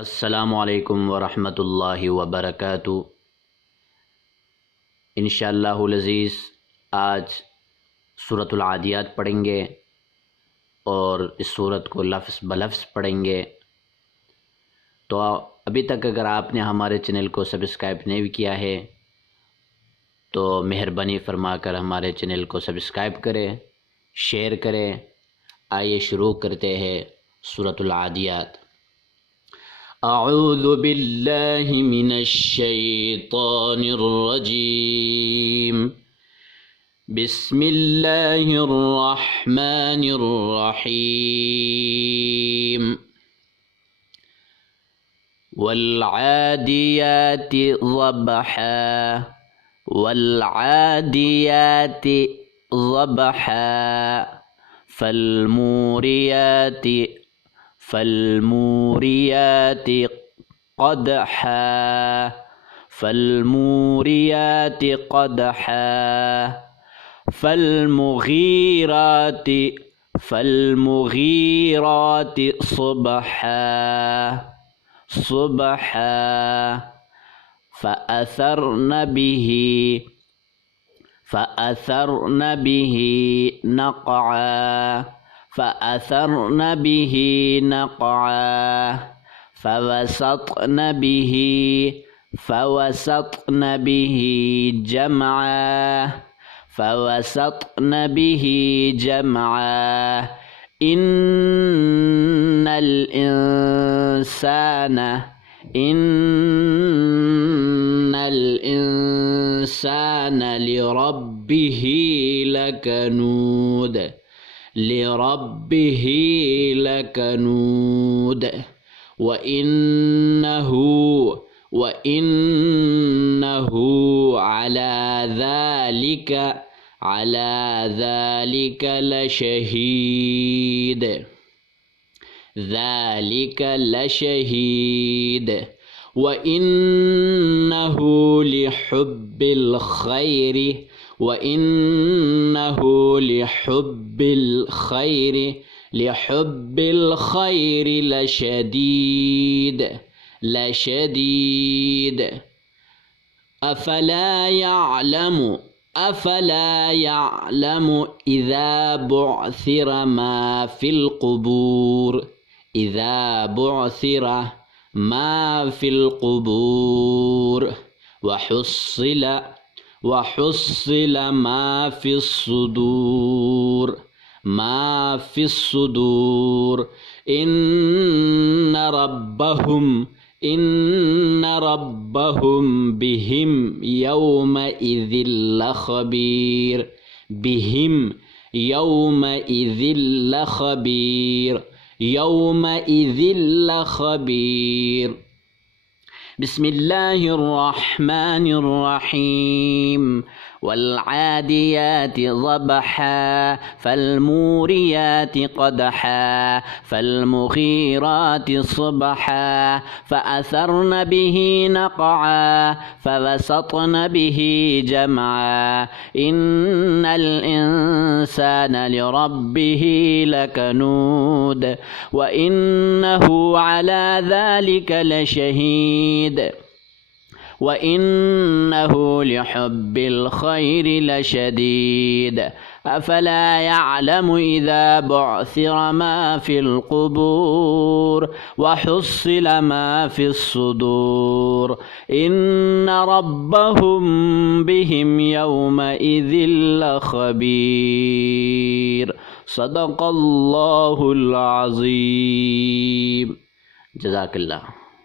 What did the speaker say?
अस्सलामुअलैकुम वरहमतुल्लाहि वबरकातुहू। इंशाअल्लाहुल अज़ीज़ आज सूरतुल आदियात पढ़ेंगे और इस सूरत को लफ्ज़ बलफ्ज़ पढ़ेंगे। तो अभी तक अगर आपने हमारे चैनल को सब्सक्राइब नहीं किया है तो मेहरबानी फरमाकर हमारे चैनल को सब्सक्राइब करें, शेयर करें। आइए शुरू करते हैं सूरतुल आदियात। अऊज़ु बिल्लाहि मिनश शैतानिर रजीम। बिस्मिल्लाहिर रहमानिर रहीम। वल आदियाति ज़बहा वल आदियाति ज़बहा फ़ल्मूरियाति क़दहा फ़ल्मूरियाति क़दहा फ़ल्मुग़ीराति सुबहा फ़असरन बिही नक़आ फ़वसतन बिही जमआ इन्नल इंसान लिरब्बिही लकनूद व इन्नहु अला ज़ालिका लशहीद व इन्नहु लिहुब्बिल खैरि लशदीद। अफला यअलमु इज़ा बुअसिर मा फिल क़ुबूर वहुस्सिल मा फिस्सुदूर इन्न रब्बहुम बिहिम यौमइज़िल लख़बीर। बिस्मिल्लाहिर रहमानिर रहीम। वल आदियाति ज़बहा फ़ल्मूरियाति क़दहा फ़ल्मुग़ीराति सुबहा फ़असरन बिही नक़आ फ़वसतन बिही जमआ इन्नल इंसान लिरब्बिही लकनूद व इन्नहु अला ज़ालिका लशहीद व इन्नहु लिहुब्बिल खैरि लशदीद। अफला यअलमु इज़ा बुअसिर मा फिल क़ुबूर वहुस्सिल मा फिस्सुदूर इन्न रब्बहुम बिहिम यौमइज़िल लख़बीर। सदक़ल्लाहुल अज़ीम। जज़ाकल्लाह।